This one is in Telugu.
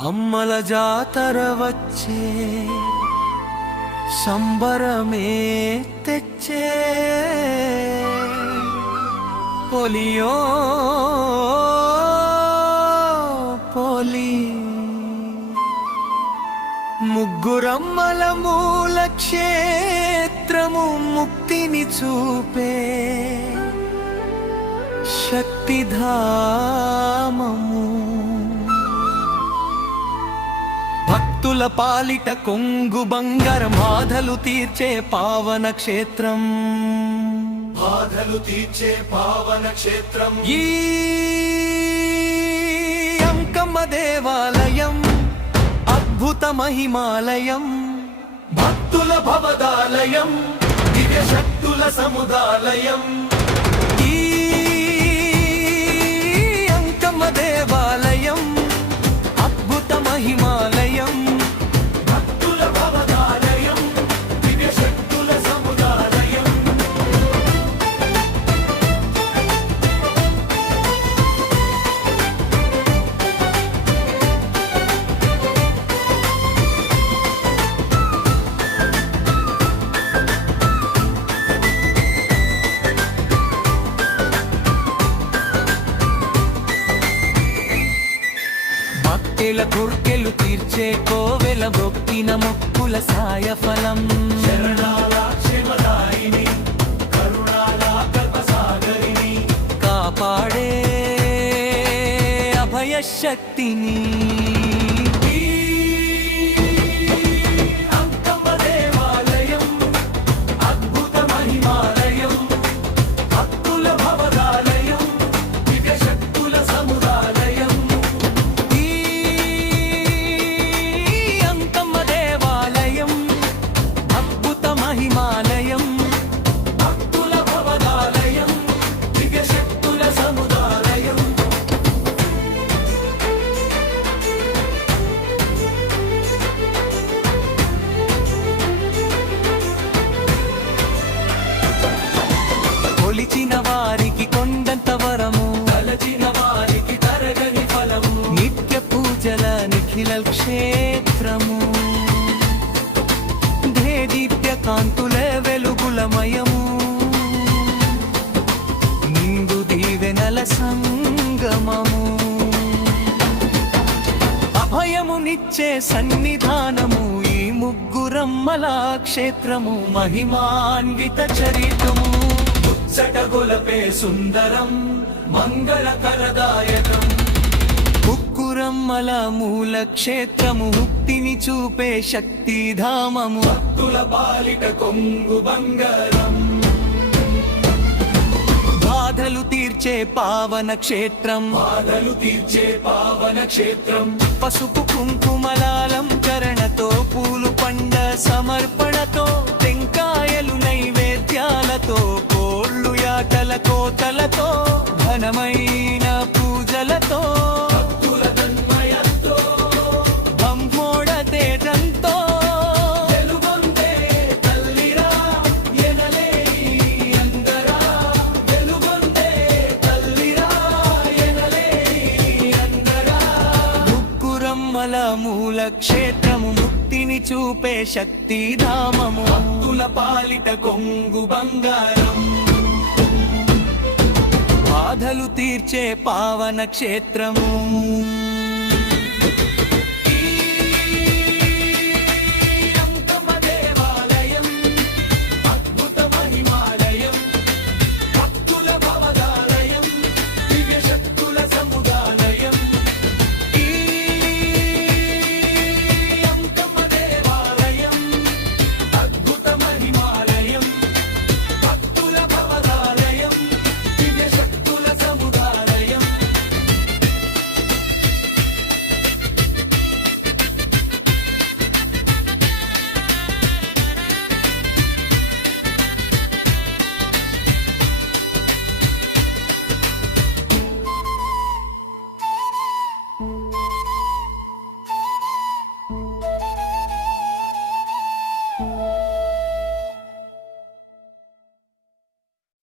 అమ్మల జాతర వచ్చే సంబరమే తెచ్చే పోలియో పోలి ముగ్గురమ్మల మూల క్షేత్రము ముక్తిని చూపే శక్తిధామము భక్తుల పాలిట కొంగు బంగారం బాధలు తీర్చే పావన క్షేత్రం బాధలు తీర్చే పావన క్షేత్రం ఈ అంకమ్మ దేవాలయం అద్భుత మహిమాలయం భక్తుల భవదాలయం దివ్య శక్తుల సముదాలయం ఈ అంకమ్మ దేవాలయం అద్భుత మహిమాలయం భక్తుల భవదాలయం దివ్య శక్తుల సముదాలయం భక్తుల కోర్కెలు తీర్చే కోవెల మొక్కిన మొక్కుల సాయ ఫలం శరణాల క్షేమదాయిని కరుణాల కల్పసాగరిని కాపాడే అభయ శక్తిని అంకమ్మ దేవాలయం అద్భుత మహిమాలయం భక్తుల భవదాలయం దివ్య శక్తుల సముదాలయం ఈ అంకమ్మ దేవాలయం అద్భుత మహిమాలయం భక్తుల భవదాలయం దివ్య శక్తుల సముదాలయం కొలిచిన వారికి కొండంత వరము తలచిన వారికి తరగని ఫలము నిత్య పూజల నిఖిల క్షేత్రము దేదీప్య కాంతుల వెలుగులమయము నిండు దీవెనల సంగమము అభయమునిచ్చే సన్నిధానము ఈ ముగ్గురమ్మల క్షేత్రము మహిమాన్విత చరితము ముచ్చట గొలపే సుందరం మంగళకరదాయకం ముగ్గురమ్మల మూల క్షేత్రము ముక్తిని చూపే శక్తిధామము భక్తుల పాలిట కొంగు బంగారం బాధలు తీర్చే పావన క్షేత్రం బాధలు తీర్చే పావన క్షేత్రం పసుపు కుంకుమలాలంకరణతో పూలు పండ సమర్పణతో టెంకాయలు నైవేద్యాలతో కోళ్ళు యాటల కోతలతో ఘనమైన పూజలతో భక్తుల తన్మయత్తో బ్రహ్మోడ తేజంతో వెలుగొందే తల్లిరా ఎనలేని అందరా వెలుగొందే తల్లిరా ఎనలేని అందరా ముగ్గురమ్మల మూల క్షేత్రము ముక్తిని చూపే శక్తిధామము భక్తుల పాలిట కొంగు బంగారం బాధలు తీర్చే పావన క్షేత్రము